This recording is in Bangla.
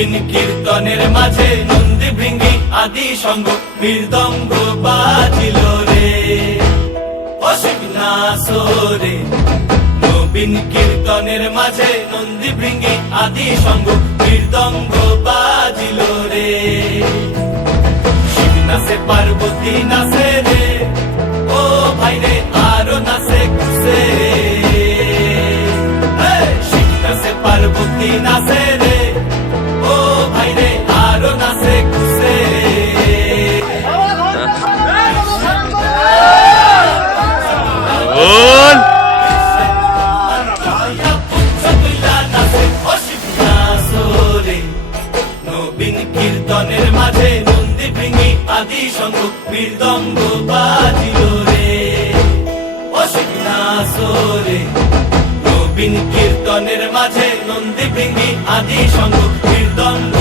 নবীন কীর্তনের মাঝে নন্দী ভৃঙ্গি আদি সঙ্গ মৃদঙ্গ বাজিল রে অশিবনাসরে। নবীন কীর্তনের মাঝে নন্দী ভৃঙ্গি আদি সঙ্গ মৃদঙ্গ বাজিল রে। শিব নাচে পার্বতী নাচে রে, ও ভাই রে আরো নাচে কুসে। শিব নাচে পার্বতী নাচে রে, ও ভাই রে আরো নাচে কুসে। নবীন কীর্তনের মাঝে নন্দী ভৃঙ্গি আদি সঙ্গ মৃদঙ্গ বাজিল রে অশিবনাসরে। নবীন কীর্তনের মাঝে নন্দী ভৃঙ্গি আদি সঙ্গ মৃদঙ্গ